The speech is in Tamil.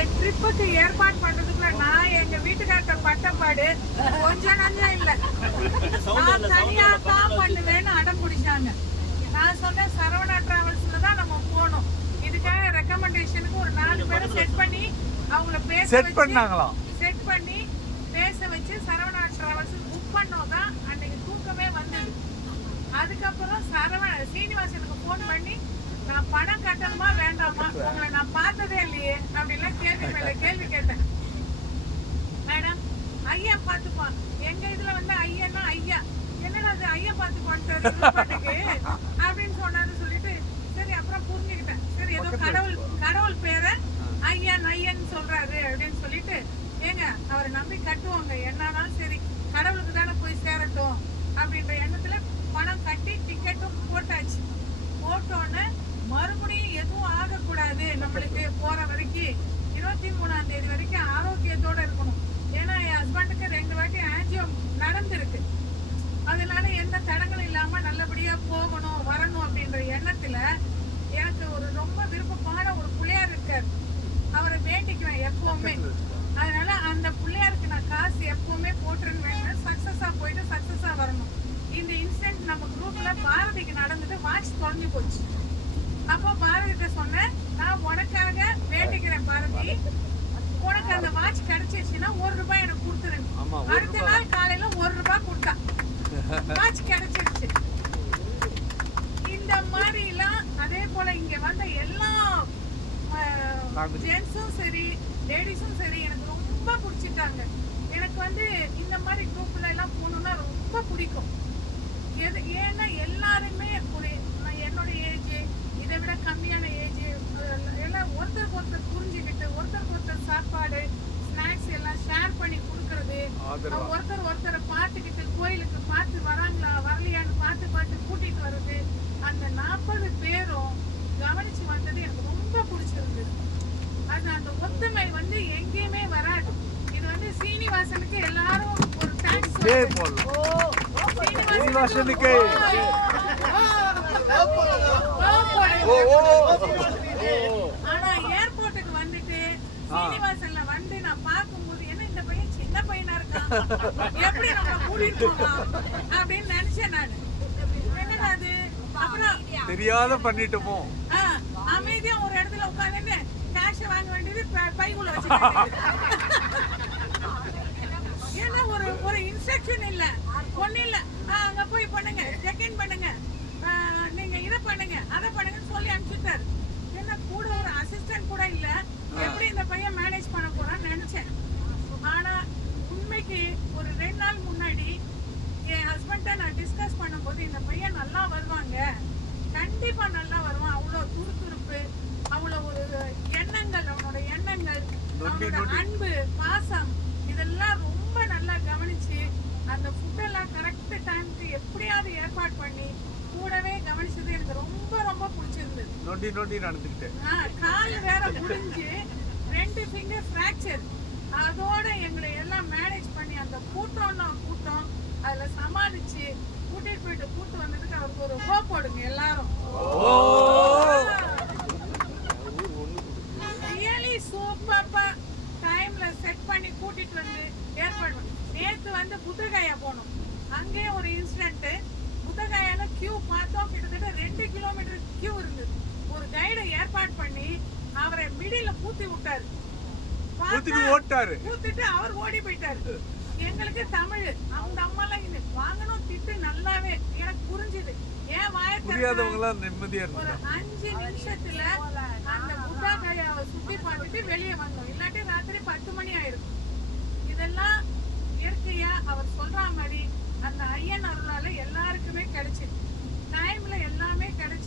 இந்த ட்ரிப்புக்கு ஏற்பாடு பண்றதுக்குள்ள நான் எங்க வீட்டுக்கார்ட்ட பட்டப்பாடு கொஞ்சம் நஞ்சம் இல்ல. நான் தனியா தான் பண்ணுவேன்னு அடம் பிடிச்சாங்க. நான் சொன்னேன் சரவணா டிராவல்ஸ்ல தான் நம்ம போகணும். இதுக்காக ரெக்கமெண்டேஷனுக்கு ஒரு 4 பேரை செட் பண்ணி அவங்கள செட் பண்ணாங்களாம். செட் பண்ணி பேச வச்சு சரவணா டிராவல்ஸ் புக் பண்ணோதான் அன்னைக்கு தூக்கமே வந்தது. அதுக்கப்புறம் சீனிவாசனுக்கு ஃபோன் பண்ணி நான் பணம் கட்டணுமா வேண்டாமா, உங்களை நான் பார்த்ததே இல்லையே அப்படின்லாம் கேள்வி மேல கேள்வி கேட்டேன். மேடம் ஐயா பார்த்துப்பான், எங்க இதுல வந்து ஐயன்னா ஐயா என்னடா அது ஐயா பார்த்துப்பான்ட்டு அப்படின்னு சொன்னாரு. சொல்லிட்டு சரி அப்புறம் புரிஞ்சுக்கிட்டேன். சரி ஏதோ கடவுள் பேரை ஐயா நையன்னு சொல்றாரு அப்படின்னு சொல்லிட்டு ஏங்க அவரை நம்பி கட்டுவாங்க, என்னாலும் சரி கடவுளுக்கு தானே போய் சேரட்டும் அப்படின்ற எண்ணத்துல பணம் கட்டி டிக்கெட்டும் போட்டாச்சு. போட்டோன்னு மறுபடியும் எதுவும் ஆகக்கூடாது, நம்மளுக்கு போற வரைக்கும் 23ஆம் தேதி வரைக்கும் ஆரோக்கியத்தோட இருக்கணும். ஏன்னா என் ஹஸ்பண்டுக்கு 2 வாட்டி ஆன்ஜியோ நடந்திருக்கு. அதனால எந்த தடங்களும் இல்லாம நல்லபடியா போகணும் வரணும் அப்படின்ற எண்ணத்துல எனக்கு ஒரு ரொம்ப விருப்பமான ஒரு பிள்ளையார் இருக்காரு. அவரை வேண்டிக்குவேன் எப்பவுமே. அதனால அந்த பிள்ளையாருக்கு நான் காசு எப்பவுமே போட்டுருன்னு வேணும். சக்சஸா போயிட்டு சக்சஸா வரணும். இந்த இன்சிடென்ட் நம்ம குரூப்ல பாரதிக்கு நடந்துட்டு வாட்ச் தொலைஞ்சு போச்சு. அப்போ பாரதிட்ட சொன்னேன், நான் உனக்காக வேண்டிக்கிறேன் பாரதி, உனக்கு அந்த வாட்ச் கிடைச்சிருச்சுன்னா ₹1 எனக்கு கொடுத்துருங்க. அடுத்த நாள் காலையில ₹1 கொடுத்தா வாட்ச் கிடைச்சிருச்சு. இந்த மாதிரி எல்லாம் அதே போல இங்க வந்த எல்லா ஜென்ஸும் சரி லேடிஸும் சரி எனக்கு ரொம்ப பிடிச்சிட்டாங்க. எனக்கு வந்து இந்த மாதிரி குரூப்ல எல்லாம் போகணும்னா ரொம்ப பிடிக்கும். ஏன்னா எல்லாருமே ஒரு என்னோட ஏஜ் இதை விட கம்மியான ஏஜ் எல்லாம் ஒருத்தருக்கு ஒருத்தர் புரிஞ்சுக்கிட்டு ஒருத்தருக்கு ஒருத்தர் சாப்பாடு ஸ்நாக்ஸ் எல்லாம் ஷேர் பண்ணி கொடுக்கறது, ஒருத்தரை பார்த்துக்கிட்டு கோயிலுக்கு பார்த்து வராங்களா வரலையான்னு பார்த்து கூட்டிட்டு வர்றது, அந்த 40 பேரும் கவனிச்சு வந்தது எனக்கு ரொம்ப பிடிச்சிருந்தது. அது அந்த ஒத்துமை வந்து எங்கேயுமே வராது. இது வந்து சீனிவாசனுக்கு எல்லாரும் ஒரு தேங்க்ஸ். சீனிவாசனுக்கு ஆனா ஏர்போர்ட்டுக்கு வந்துட்டு சீனிவாசன்ல வந்து நான் பார்க்கும்போது என்ன இந்த பையன் சின்ன பையனா இருக்கான், எப்படி நம்ம கூட்டிட்டு போகலாம் அப்படின்னு நினைச்சேன் நான். என்னடா அது அப்புறம் தெரியாத பண்ணிட்டோமோ அமைதியா ஒரு இடத்துல உட்கார்ந்து கேஷ் வாங்க வேண்டியது பைக்குள்ள வச்சுட்டாங்க. ஏன்னா ஒரு இன்ஸ்ட்ரக்ஷன் இல்ல ஒண்ணு இல்ல, அங்க போய் பண்ணுங்க செக் இன் பண்ணுங்க நீங்க இதை பண்ணுங்க அதை பண்ணுங்கன்னு சொல்லி அனுப்பிச்சுட்டாரு. என்ன கூட ஒரு அசிஸ்டன்ட் கூட இல்ல, எப்படி இந்த பையன் மேனேஜ் பண்ண போறான்னு நினைச்சேன். ஆனா உண்மைக்கு ஒரு 2 நாள் முன்னாடி என் ஹஸ்பண்ட நான் டிஸ்கஸ் பண்ணும்போது இந்த பையன் நல்லா வருவாங்க, கண்டிப்பா நல்லா வருவான், அவ்வளவு துருத்துருப்பு, அவ்வளவு ஒரு எண்ணங்கள், அவனோட எண்ணங்கள், அவனோட அன்பு பாசம் இதெல்லாம் ரொம்ப நல்லா கவனிச்சு அந்த ஃபுட்டெல்லாம் கரெக்ட் டைமுக்கு எப்படியாவது ஏற்பாடு பண்ணி கூடவே கவனிச்சது எனக்கு ரொம்ப ரொம்ப பிடிச்சிருந்தது. நோண்டி நடந்துக்கிட்டேன். கால் வேற முடிஞ்சு 2 ஃபிங்கர் ஃப்ராக்சர். அதோட எங்களை எல்லாம் மேனேஜ் பண்ணி அந்த கூட்டம் அதுல சமாளிச்சு கூட்டிட்டு போயிட்டு கூட்டு வந்ததுக்கு அவருக்கு ஒரு ஹோ போடுங்க எல்லாரும். ரியலி சூப்பர்ப்பா. டைம்ல செட் பண்ணி கூட்டிட்டு வந்து ஏற்பாடு. நேற்று வந்து புத்தகாயா போனோம். அங்கே ஒரு இன்சிடென்ட். புத்தகாயால கியூ பார்த்தோம், கிட்டத்தட்ட 2 கிலோமீட்டர் கியூ இருந்தது. ஒரு கைடை ஏற்பாடு பண்ணி அவரை மிடில பூத்தி விட்டாரு. பூத்திட்டு அவர் ஓடி போயிட்டாரு. எங்களுக்கு தமிழ் அவங்க அம்மாலாம் இந்த வாங்கணும் திட்டு நல்லாவே எனக்கு புரிஞ்சுது. ஏன் புரியாதவங்களாம் நிம்மதியா ஒரு 5 நிமிஷத்துல அந்த புத்தகாயாவை சுத்தி பார்த்துட்டு வெளியே வந்தோம். இல்லாட்டி ராத்திரி 10 மணி ஆயிருக்கும். இதெல்லாம் இயற்கையா அவர் சொல்ற மாதிரி அந்த ஐயன் அருளால எல்லாருக்குமே கிடைச்சிது. டைம்ல எல்லாமே கிடைச்சு